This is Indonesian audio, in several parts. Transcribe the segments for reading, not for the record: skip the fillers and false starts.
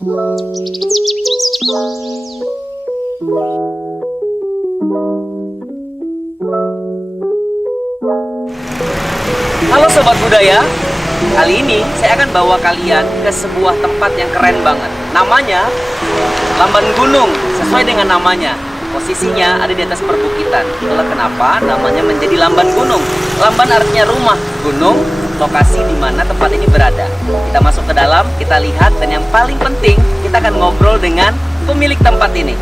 Halo Sobat Budaya, kali ini saya akan bawa kalian ke sebuah tempat yang keren banget. Namanya Lamban Gunung, sesuai dengan namanya. Posisinya ada di atas perbukitan. Itulah kenapa namanya menjadi Lamban Gunung. Lamban artinya rumah, gunung lokasi di mana tempat ini berada. Kita masuk ke dalam, kita lihat, dan yang paling penting kita akan ngobrol dengan pemilik tempat ini.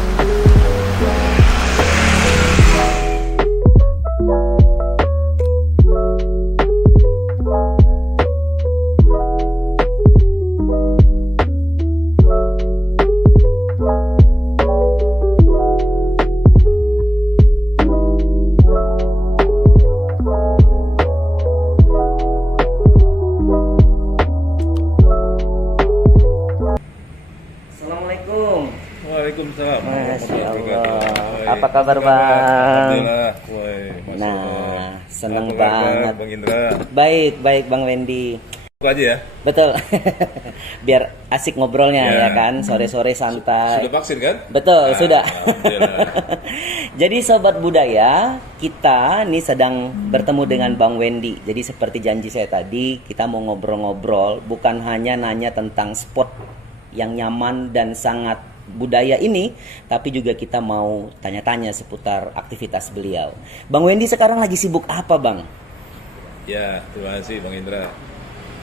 Waalaikumsalam. Masya Allah. Apa kabar Bang? Alhamdulillah. Nah, seneng Apa kabar, banget. Bang Indra. Baik Bang Wendy. Buka aja ya. Betul. Biar asik ngobrolnya Ya. ya kan, sore-sore santai. Sudah vaksin kan? Betul, Nah, sudah. Alhamdulillah. Jadi Sobat Budaya, kita nih sedang bertemu dengan Bang Wendy. Jadi seperti janji saya tadi, kita mau ngobrol-ngobrol, bukan hanya nanya tentang spot yang nyaman dan sangat budaya ini, tapi juga kita mau tanya-tanya seputar aktivitas beliau. Bang Wendy sekarang lagi sibuk apa, Bang? Ya, terima kasih Bang Indra.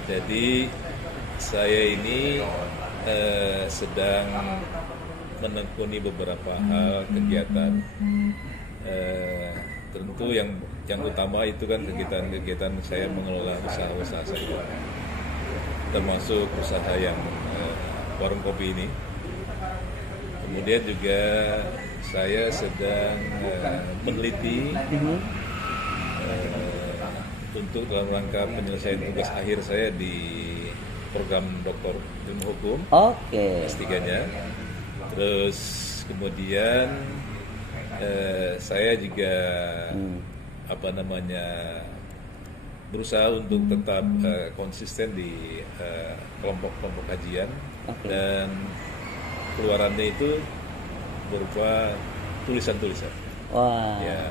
Jadi saya ini sedang menekuni beberapa hal kegiatan. Tentu yang utama itu kan kegiatan saya mengelola usaha-usaha saya, termasuk usaha yang warung kopi ini. Kemudian juga saya sedang meneliti untuk dalam rangka penyelesaian tugas akhir saya di program Doktor Ilmu Hukum Oke. S3-nya. Terus kemudian saya juga berusaha untuk tetap konsisten di kelompok-kelompok kajian. Oke. Dan keluarannya itu berupa tulisan-tulisan. Wah. Ya.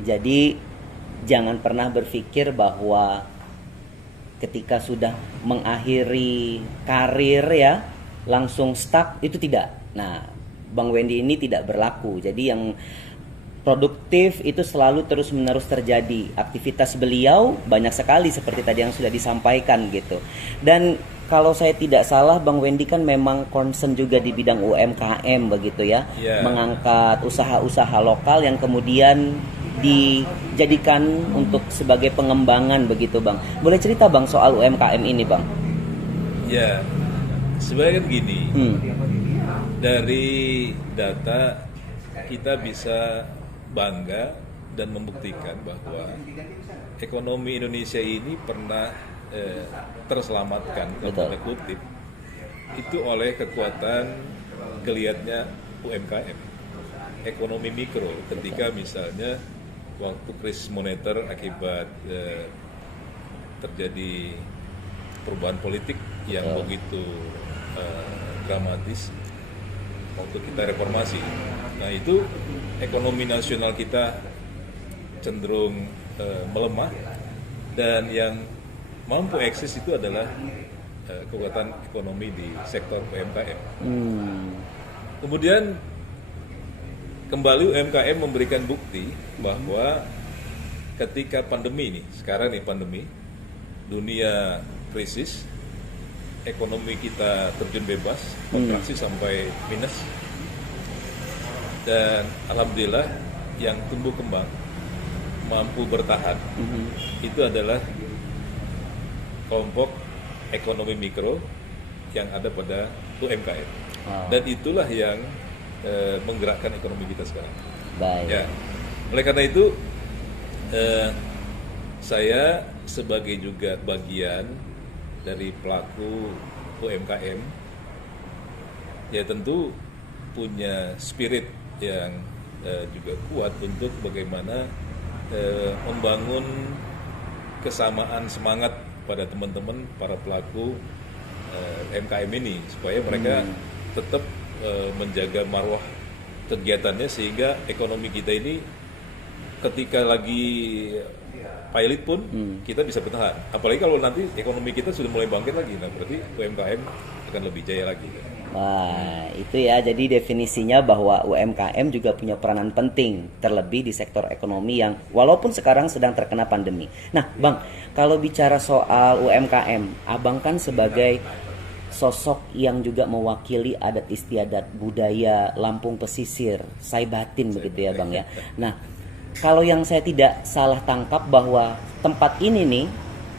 Jadi jangan pernah berpikir bahwa ketika sudah mengakhiri karir ya langsung stuck, itu tidak. Nah, Bang Wendy ini tidak berlaku. Jadi yang produktif itu selalu terus-menerus terjadi. Aktivitas beliau banyak sekali seperti tadi yang sudah disampaikan gitu. Dan kalau saya tidak salah, Bang Wendy kan memang concern juga di bidang UMKM begitu ya, Yeah. mengangkat usaha-usaha lokal yang kemudian dijadikan untuk sebagai pengembangan begitu, Bang. Boleh cerita Bang soal UMKM ini, Bang? Ya, sebenarnya kan gini, dari data kita bisa bangga dan membuktikan bahwa ekonomi Indonesia ini pernah terselamatkan Betul. tanda kutip itu oleh kekuatan geliatnya UMKM, ekonomi mikro. Ketika misalnya waktu krisis moneter akibat terjadi perubahan politik yang begitu dramatis waktu kita reformasi, nah itu ekonomi nasional kita cenderung melemah, dan yang mampu eksis itu adalah kekuatan ekonomi di sektor UMKM. Kemudian kembali UMKM memberikan bukti bahwa ketika pandemi ini, sekarang nih pandemi, dunia krisis, ekonomi kita terjun bebas, kontraksi sampai minus, dan alhamdulillah yang tumbuh kembang mampu bertahan itu adalah kelompok ekonomi mikro yang ada pada UMKM. Dan itulah yang menggerakkan ekonomi kita sekarang. Baik. Ya, oleh karena itu saya sebagai juga bagian dari pelaku UMKM, ya tentu punya spirit yang juga kuat untuk bagaimana membangun kesamaan semangat pada teman-teman para pelaku UMKM ini supaya mereka tetap menjaga marwah kegiatannya sehingga ekonomi kita ini ketika lagi pilot pun kita bisa bertahan. Apalagi kalau nanti ekonomi kita sudah mulai bangkit lagi, nah berarti UMKM akan lebih jaya lagi. Wah, itu ya. Jadi definisinya bahwa UMKM juga punya peranan penting, terlebih di sektor ekonomi yang walaupun sekarang sedang terkena pandemi. Nah, Bang, kalau bicara soal UMKM, Abang kan sebagai sosok yang juga mewakili adat istiadat budaya Lampung Pesisir, Saibatin begitu ya, Bang ya. Nah, kalau yang saya tidak salah tangkap bahwa tempat ini nih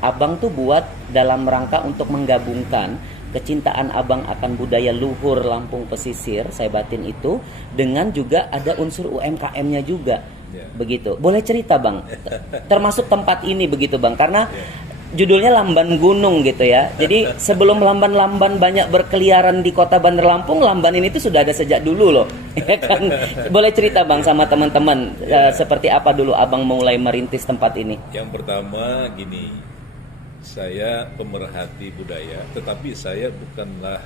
Abang tuh buat dalam rangka untuk menggabungkan kecintaan Abang akan budaya luhur Lampung Pesisir, Saibatin itu dengan juga ada unsur UMKM-nya juga. Begitu. Boleh cerita, Bang? Termasuk tempat ini begitu, Bang. Karena judulnya Lamban Gunung gitu ya. Jadi sebelum lamban-lamban banyak berkeliaran di kota Bandar Lampung, lamban ini tuh sudah ada sejak dulu loh. Ya kan? Boleh cerita, Bang, sama teman-teman seperti apa dulu Abang mulai merintis tempat ini? Yang pertama gini, saya pemerhati budaya, tetapi saya bukanlah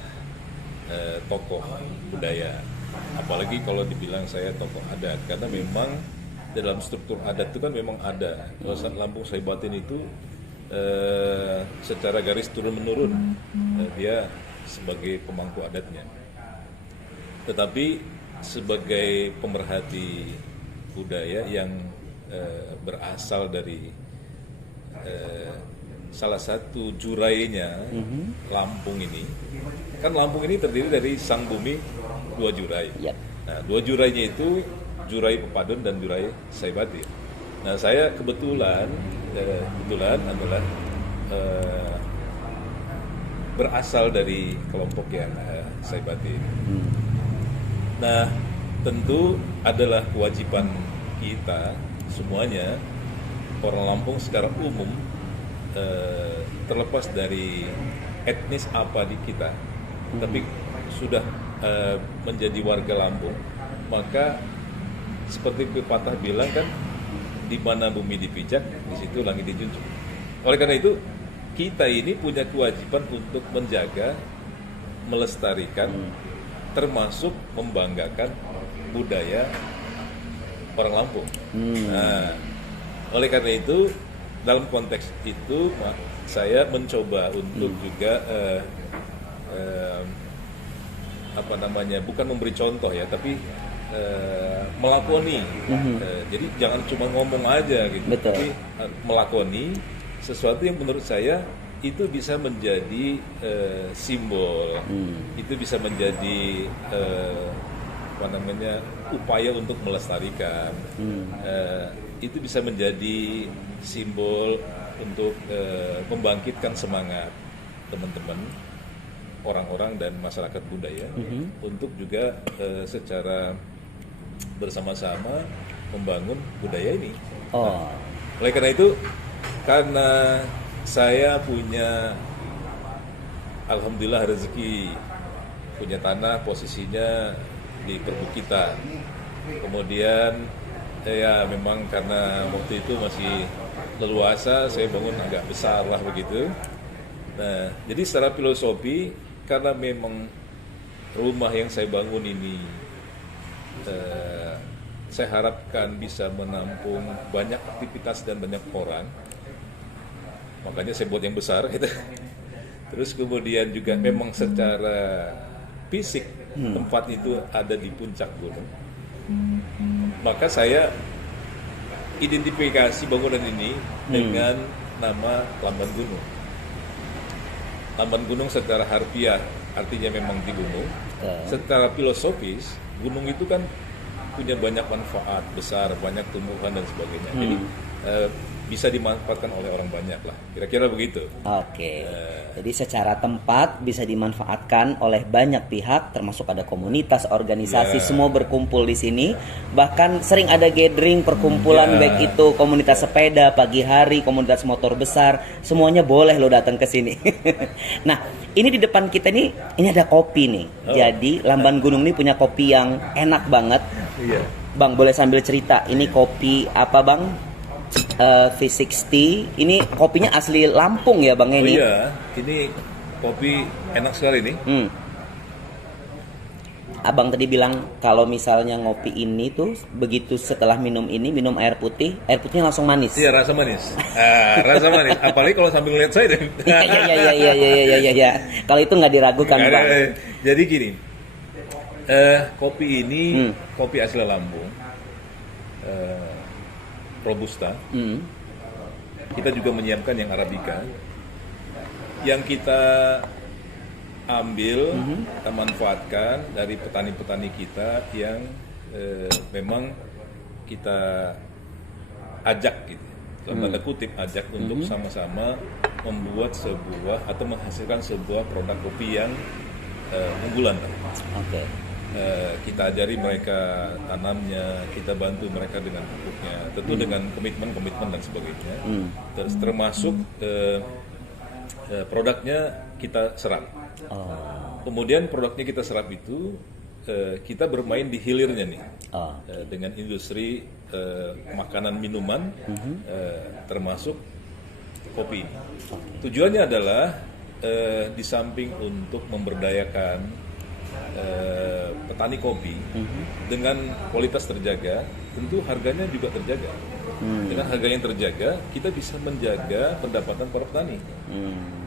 tokoh budaya. Apalagi kalau dibilang saya tokoh adat, karena memang dalam struktur adat itu kan memang ada. Lampung Saibatin itu secara garis turun-menurun dia sebagai pemangku adatnya. Tetapi sebagai pemerhati budaya yang berasal dari salah satu jurainya Lampung ini, kan Lampung ini terdiri dari sang bumi dua jurai. Yep. Nah, dua jurainya itu jurai Pepadun dan jurai Saibatin. Nah, saya kebetulan adalah berasal dari kelompok yang Saibatin. Nah, tentu adalah kewajiban kita semuanya orang Lampung secara umum, terlepas dari etnis apa di kita, tapi sudah menjadi warga Lampung, maka seperti pepatah bilang kan, di mana bumi dipijak, di situ langit dijunjung. Oleh karena itu, kita ini punya kewajiban untuk menjaga, melestarikan, termasuk membanggakan budaya orang Lampung. Nah, oleh karena itu, dalam konteks itu saya mencoba untuk juga bukan memberi contoh ya, tapi melakoni. Jadi jangan cuma ngomong aja gitu. Betul. Tapi melakoni sesuatu yang menurut saya itu bisa menjadi simbol, itu bisa menjadi upaya untuk melestarikan, itu bisa menjadi simbol untuk membangkitkan semangat teman-teman, orang-orang dan masyarakat budaya untuk juga secara bersama-sama membangun budaya ini. Nah, oleh karena itu, karena saya punya alhamdulillah rezeki punya tanah, posisinya di perbukitan. Kemudian ya memang karena waktu itu masih leluasa, saya bangun agak besar lah begitu. Nah, jadi secara filosofi, karena memang rumah yang saya bangun ini saya harapkan bisa menampung banyak aktivitas dan banyak orang, makanya saya buat yang besar gitu. Terus kemudian juga memang secara fisik tempat itu ada di puncak gunung, maka saya identifikasi bangunan ini dengan nama Lamban Gunung. Lamban Gunung secara harfiah artinya memang di gunung. Secara filosofis, gunung itu kan punya banyak manfaat besar, banyak tumbuhan dan sebagainya. Jadi bisa dimanfaatkan oleh orang banyak lah. Kira-kira begitu. Oke. Jadi secara tempat bisa dimanfaatkan oleh banyak pihak, termasuk ada komunitas, organisasi, semua berkumpul di sini. Bahkan sering ada gathering, perkumpulan, baik itu komunitas sepeda pagi hari, komunitas motor besar, semuanya boleh lo datang ke sini. Nah, ini di depan kita ini ada kopi nih. Jadi Lamban Gunung ini punya kopi yang enak banget. Iya. Bang, boleh sambil cerita, ini kopi apa, Bang? V60. Ini kopinya asli Lampung ya, Bang, ini? Iya, ini kopi enak sekali nih. Abang tadi bilang kalau misalnya ngopi ini tuh begitu setelah minum ini minum air putihnya langsung manis. Iya, rasa manis. Rasa manis. Apalagi kalau sambil ngeliat saya deh. Iya. Kalau itu nggak diragukan, Bang. Jadi gini, kopi ini kopi asli Lampung, Robusta. Kita juga menyiapkan yang Arabica, yang kita ambil, kita manfaatkan dari petani-petani kita yang memang kita ajak gitu, dalam tanda kutip ajak untuk sama-sama membuat sebuah atau menghasilkan sebuah produk kopi yang unggulan. Oke. Kita ajari mereka tanamnya, kita bantu mereka dengan pupuknya, tentu dengan komitmen dan sebagainya. Termasuk produknya kita serap. Kemudian produknya kita serap itu kita bermain di hilirnya nih, dengan industri makanan minuman, termasuk kopi ini. Tujuannya adalah di samping untuk memberdayakan petani kopi dengan kualitas terjaga, tentu harganya juga terjaga. Dengan harga yang terjaga, kita bisa menjaga pendapatan para petani.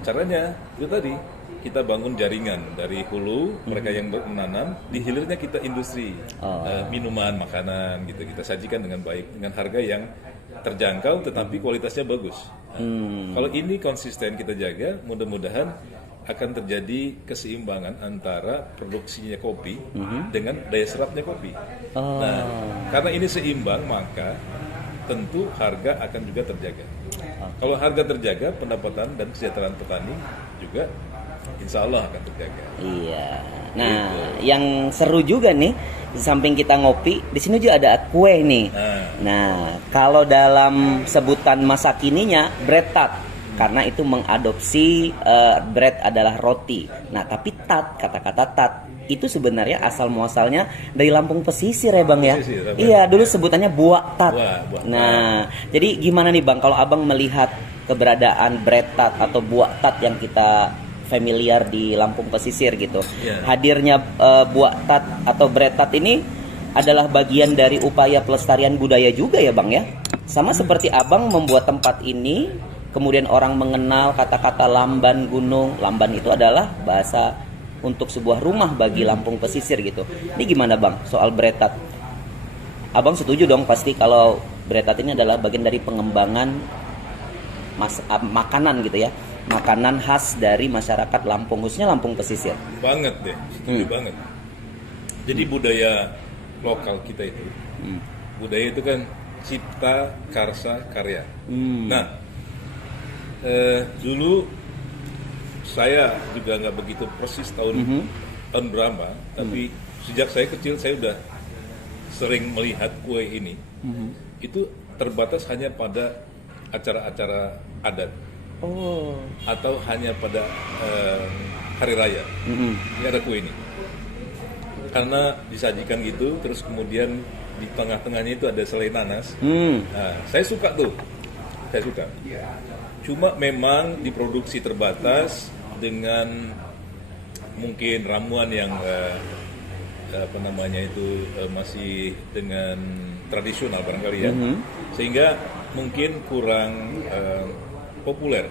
Caranya itu tadi, kita bangun jaringan dari hulu, mereka yang menanam, di hilirnya kita industri minuman, makanan gitu, kita sajikan dengan baik, dengan harga yang terjangkau tetapi kualitasnya bagus. Kalau ini konsisten kita jaga, mudah-mudahan akan terjadi keseimbangan antara produksinya kopi dengan daya serapnya kopi. Nah, karena ini seimbang, maka tentu harga akan juga terjaga. Kalau harga terjaga, pendapatan dan kesejahteraan petani juga insya Allah akan terjaga. Iya. Nah, yang seru juga nih, di samping kita ngopi, di sini juga ada kue nih. Nah, kalau dalam sebutan masa kininya bread tart, karena itu mengadopsi bread adalah roti. Nah, tapi kata-kata tat itu sebenarnya asal muasalnya dari Lampung pesisir ya, Bang ya. Iya, dulu sebutannya buah tat. Nah, jadi gimana nih, Bang, kalau Abang melihat keberadaan bread tart atau buah tat yang kita familiar di Lampung pesisir gitu. Hadirnya buah tat atau bread tart ini adalah bagian dari upaya pelestarian budaya juga ya, Bang ya. Sama seperti Abang membuat tempat ini, kemudian orang mengenal kata-kata lamban gunung. Lamban itu adalah bahasa untuk sebuah rumah bagi Lampung pesisir gitu. Ini gimana, Bang, soal bread tart? Abang setuju dong pasti kalau bread tart ini adalah bagian dari pengembangan makanan gitu ya. Makanan khas dari masyarakat Lampung, khususnya Lampung pesisir. Banget deh, setuju banget. Jadi budaya lokal kita itu, budaya itu kan cipta, karsa, karya. Nah, dulu saya juga nggak begitu persis tahun berapa, tapi sejak saya kecil saya udah sering melihat kue ini. Itu terbatas hanya pada acara-acara adat. Atau hanya pada hari raya. Ini ada kue ini. Karena disajikan gitu, terus kemudian di tengah-tengahnya itu ada selai nanas. Nah, saya suka tuh. Saya suka. Cuma memang diproduksi terbatas dengan mungkin ramuan yang masih dengan tradisional barangkali ya. Sehingga mungkin kurang populer.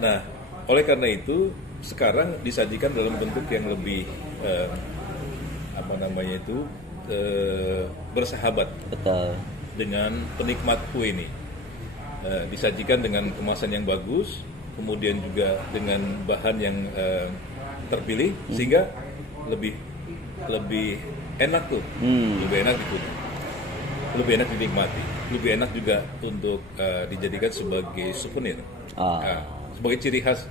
Nah, oleh karena itu sekarang disajikan dalam bentuk yang lebih bersahabat. Betul. Dengan penikmat kue ini. Disajikan dengan kemasan yang bagus, kemudian juga dengan bahan yang terpilih, sehingga lebih enak tuh, lebih enak dikunyah, lebih enak dinikmati, lebih enak juga untuk dijadikan sebagai souvenir, sebagai ciri khas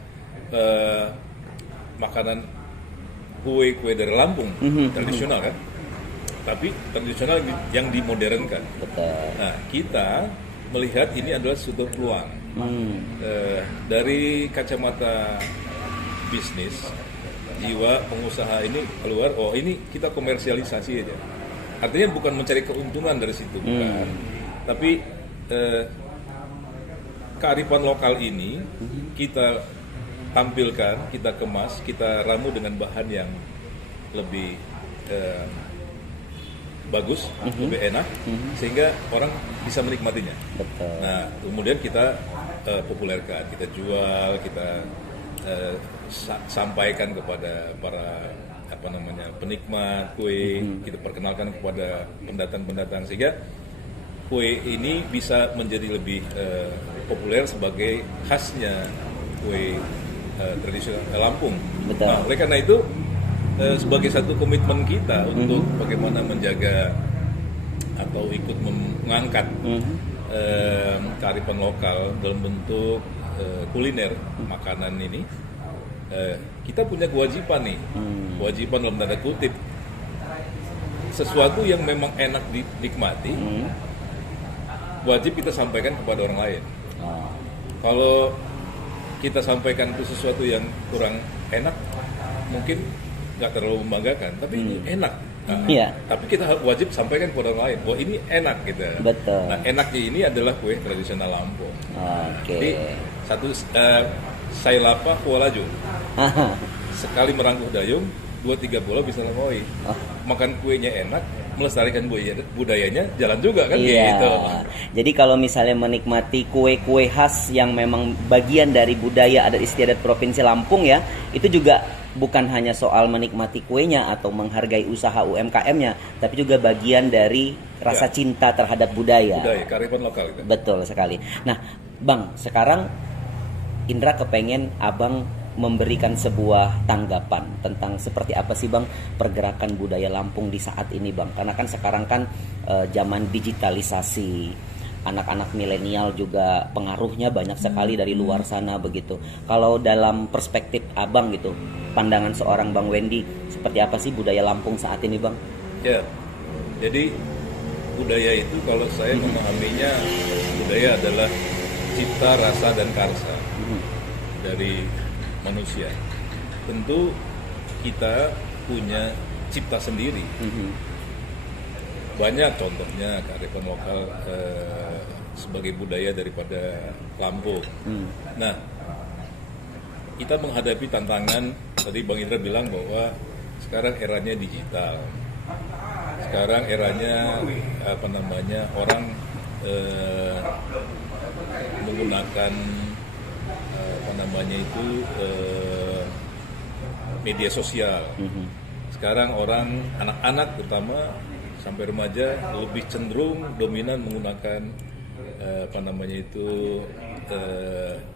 makanan kue dari Lampung tradisional kan, tapi tradisional yang dimodernkan. Nah, kita melihat ini adalah suatu peluang dari kacamata bisnis, jiwa pengusaha ini keluar, oh ini kita komersialisasi aja. Artinya bukan mencari keuntungan dari situ, bukan. Tapi kearifan lokal ini kita tampilkan, kita kemas, kita ramu dengan bahan yang lebih bagus, lebih enak, sehingga orang bisa menikmatinya. Betul. Nah, kemudian kita populerkan, kita jual, kita sampaikan kepada para penikmat kue, kita perkenalkan kepada pendatang-pendatang, sehingga kue ini bisa menjadi lebih populer sebagai khasnya kue tradisional Lampung. Betul. Nah, oleh karena itu sebagai satu komitmen kita untuk bagaimana menjaga atau ikut mengangkat kearifan lokal dalam bentuk kuliner makanan ini, kita punya kewajiban nih, kewajiban dalam tanda kutip, sesuatu yang memang enak dinikmati, wajib kita sampaikan kepada orang lain. Kalau kita sampaikan itu sesuatu yang kurang enak, mungkin nggak terlalu membanggakan, tapi ini enak. Nah, tapi kita wajib sampaikan kepada orang lain, bahwa ini enak gitu. Betul. Nah, enaknya ini adalah kue tradisional Lampung. Jadi satu saya lapa kualaju. Sekali merangkuh dayung, 2-3 bola bisa lamoi. Makan kuenya enak, melestarikan budayanya jalan juga kan gitu. Jadi kalau misalnya menikmati kue-kue khas yang memang bagian dari budaya adat istiadat Provinsi Lampung ya, itu juga bukan hanya soal menikmati kuenya atau menghargai usaha UMKM-nya, tapi juga bagian dari rasa cinta terhadap budaya. Budaya, kearifan lokal itu. Betul sekali. Nah, Bang, sekarang Indra kepengen Abang memberikan sebuah tanggapan tentang seperti apa sih Bang pergerakan budaya Lampung di saat ini Bang, karena kan sekarang kan zaman digitalisasi, anak-anak milenial juga pengaruhnya banyak sekali dari luar sana begitu. Kalau dalam perspektif Abang gitu, pandangan seorang Bang Wendy, seperti apa sih budaya Lampung saat ini Bang? Ya, jadi budaya itu kalau saya memahaminya, budaya adalah cipta, rasa, dan karsa dari manusia. Tentu kita punya cipta sendiri. Banyak contohnya kearifan lokal sebagai budaya daripada Lampung. Nah, kita menghadapi tantangan, tadi Bang Indra bilang bahwa sekarang eranya digital. Sekarang eranya orang menggunakan media sosial. Sekarang orang, anak-anak terutama sampai remaja lebih cenderung dominan menggunakan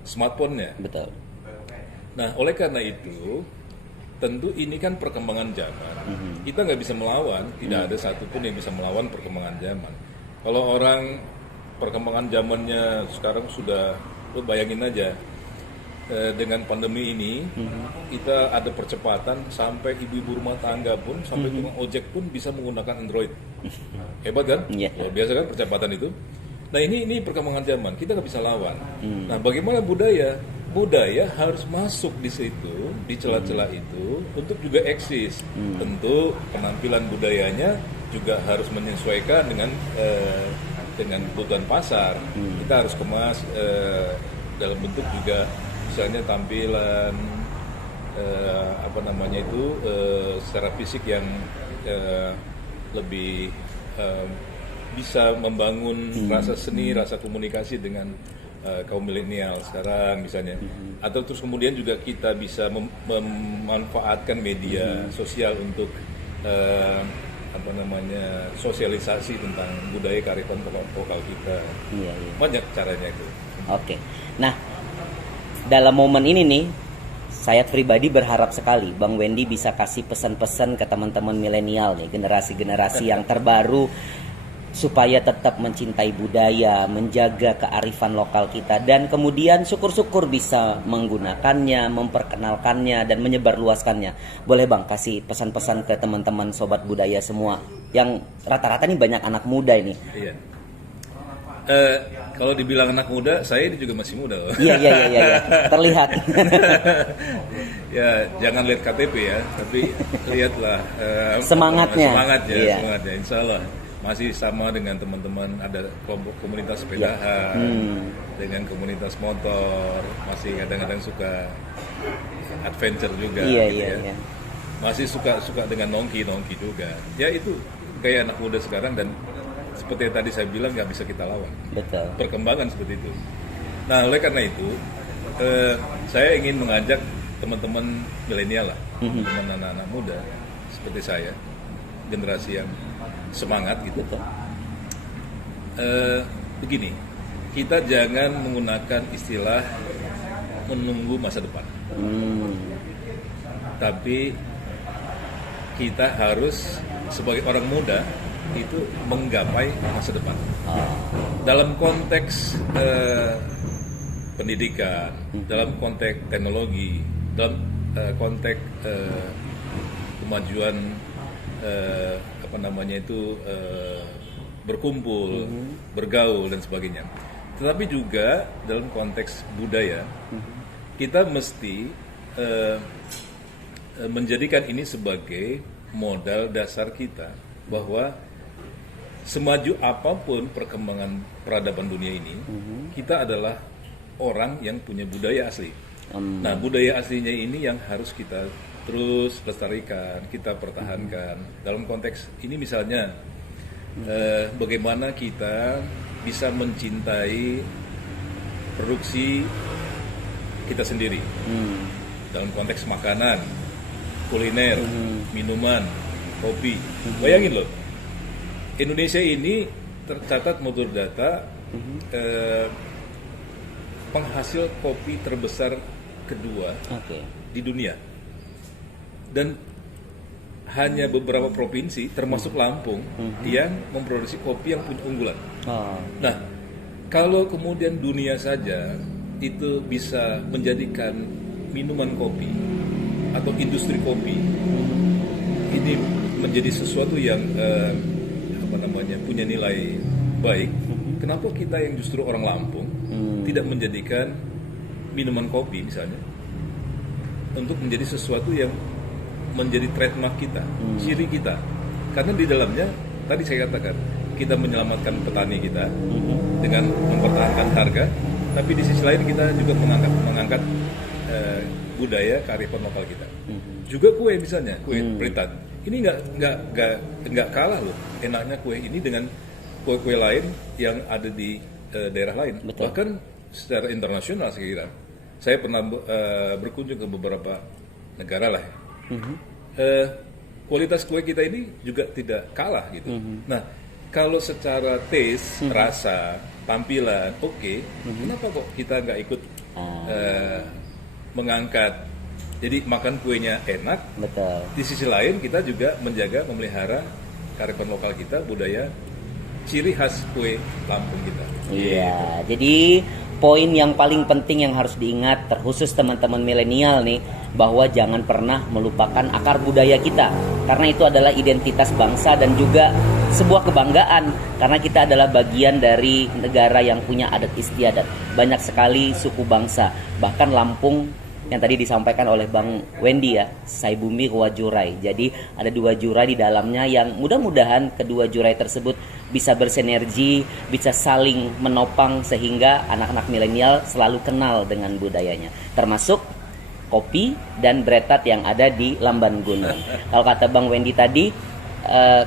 smartphone-nya. Betul. Nah, oleh karena itu, tentu ini kan perkembangan zaman. Kita nggak bisa melawan, tidak ada satupun yang bisa melawan perkembangan zaman. Kalau orang perkembangan zamannya sekarang sudah, lo bayangin aja, dengan pandemi ini, kita ada percepatan sampai ibu-ibu rumah tangga pun, sampai tukang ojek pun bisa menggunakan Android. Hebat kan? Luar biasa kan percepatan itu. Nah ini perkembangan zaman, kita nggak bisa lawan. Nah bagaimana budaya? Budaya harus masuk di situ, di celah-celah itu, untuk juga eksis. Tentu penampilan budayanya juga harus menyesuaikan dengan kebutuhan pasar. Kita harus kemas dalam bentuk juga, misalnya tampilan secara fisik yang lebih bisa membangun rasa seni, rasa komunikasi dengan kaum milenial sekarang misalnya. Atau terus kemudian juga kita bisa memanfaatkan media sosial untuk sosialisasi tentang budaya kearifan lokal kita. Banyak caranya itu. Oke. Nah, dalam momen ini nih, saya pribadi berharap sekali Bang Wendy bisa kasih pesan-pesan ke teman-teman milenial nih, generasi-generasi yang terbaru, supaya tetap mencintai budaya, menjaga kearifan lokal kita, dan kemudian syukur-syukur bisa menggunakannya, memperkenalkannya, dan menyebarluaskannya. Boleh Bang kasih pesan-pesan ke teman-teman sobat budaya semua, yang rata-rata nih banyak anak muda ini. Iya. Kalau dibilang anak muda, saya ini juga masih muda. Iya, terlihat. Ya, jangan lihat KTP ya, tapi lihatlah semangatnya. Semangatnya, insya Allah. masih sama dengan teman-teman, ada kelompok komunitas sepedahan, dengan komunitas motor, masih kadang-kadang suka adventure juga, gitu ya. Masih suka dengan nongki juga. Ya itu gaya anak muda sekarang, dan seperti yang tadi saya bilang nggak bisa kita lawan. Betul. Perkembangan seperti itu. Nah, oleh karena itu saya ingin mengajak teman-teman milenial lah, teman anak-anak muda seperti saya, generasi yang semangat gitu. Begini, kita jangan menggunakan istilah menunggu masa depan, tapi kita harus sebagai orang muda itu menggapai masa depan. Dalam konteks pendidikan, dalam konteks teknologi, dalam konteks kemajuan berkumpul, bergaul dan sebagainya. Tetapi juga dalam konteks budaya, kita mesti menjadikan ini sebagai modal dasar kita, bahwa semaju apapun perkembangan peradaban dunia ini, kita adalah orang yang punya budaya asli. Nah, budaya aslinya ini yang harus kita terus lestarikan, kita pertahankan. Dalam konteks ini misalnya, bagaimana kita bisa mencintai produksi kita sendiri. Dalam konteks makanan, kuliner, minuman, kopi. Bayangin loh, Indonesia ini tercatat menurut data penghasil kopi terbesar kedua di dunia. Dan hanya beberapa provinsi, termasuk Lampung, yang memproduksi kopi yang punya unggulan. Nah, kalau kemudian dunia saja itu bisa menjadikan minuman kopi atau industri kopi ini menjadi sesuatu yang punya nilai baik, kenapa kita yang justru orang Lampung tidak menjadikan minuman kopi misalnya untuk menjadi sesuatu yang menjadi trademark kita, ciri kita? Karena di dalamnya tadi saya katakan, kita menyelamatkan petani kita dengan mempertahankan harga, tapi di sisi lain kita juga mengangkat budaya kearifan lokal kita. Juga kue misalnya, kue Pritan ini nggak kalah loh enaknya kue ini dengan kue-kue lain yang ada di daerah lain. Betul. Bahkan secara internasional saya kira, saya pernah berkunjung ke beberapa negara lah. Kualitas kue kita ini juga tidak kalah gitu. Nah, kalau secara taste, rasa, tampilan, kenapa kok kita nggak ikut mengangkat? Jadi makan kuenya enak. Betul. Di sisi lain kita juga menjaga, memelihara kearifan lokal kita, budaya, ciri khas kue Lampung kita. Iya, jadi poin yang paling penting yang harus diingat, terkhusus teman-teman milenial nih, bahwa jangan pernah melupakan akar budaya kita, karena itu adalah identitas bangsa dan juga sebuah kebanggaan, karena kita adalah bagian dari negara yang punya adat istiadat. Banyak sekali suku bangsa, bahkan Lampung yang tadi disampaikan oleh Bang Wendy ya, Saibumi Wajurai. Jadi ada 2 jurai di dalamnya yang mudah-mudahan kedua jurai tersebut bisa bersinergi, bisa saling menopang sehingga anak-anak milenial selalu kenal dengan budayanya. Termasuk kopi dan bretat yang ada di Lamban Gunung. Kalau kata Bang Wendy tadi,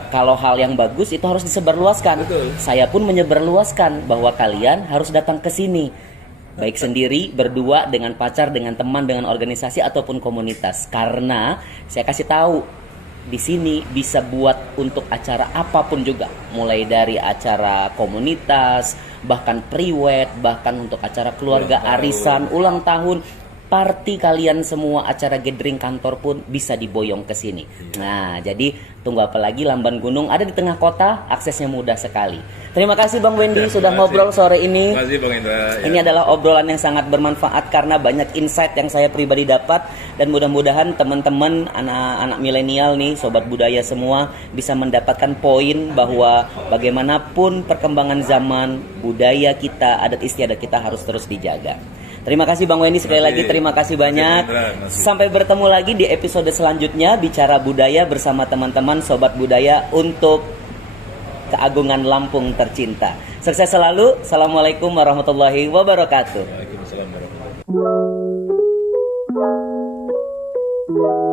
kalau hal yang bagus itu harus disebarluaskan. Betul. Saya pun menyebarluaskan bahwa kalian harus datang ke sini. Baik sendiri, berdua, dengan pacar, dengan teman, dengan organisasi ataupun komunitas. Karena saya kasih tahu, di sini bisa buat untuk acara apapun juga, mulai dari acara komunitas, bahkan priwet, bahkan untuk acara keluarga, arisan, ulang tahun, party kalian semua, acara gathering kantor pun bisa diboyong ke sini. Nah, jadi tunggu apa lagi, Lamban Gunung ada di tengah kota, aksesnya mudah sekali. Terima kasih Bang Wendy sudah ngobrol sore ini. Terima kasih Bang Indra. Ini adalah obrolan yang sangat bermanfaat karena banyak insight yang saya pribadi dapat, dan mudah-mudahan teman-teman anak-anak milenial nih, sobat budaya semua bisa mendapatkan poin bahwa bagaimanapun perkembangan zaman, budaya kita, adat istiadat kita harus terus dijaga. Terima kasih Bang Wendy sekali lagi, terima kasih banyak. Sampai bertemu lagi di episode selanjutnya Bicara Budaya bersama teman-teman sobat budaya untuk keagungan Lampung tercinta. Sukses selalu. Assalamualaikum warahmatullahi wabarakatuh. Waalaikumsalam warahmatullahi wabarakatuh.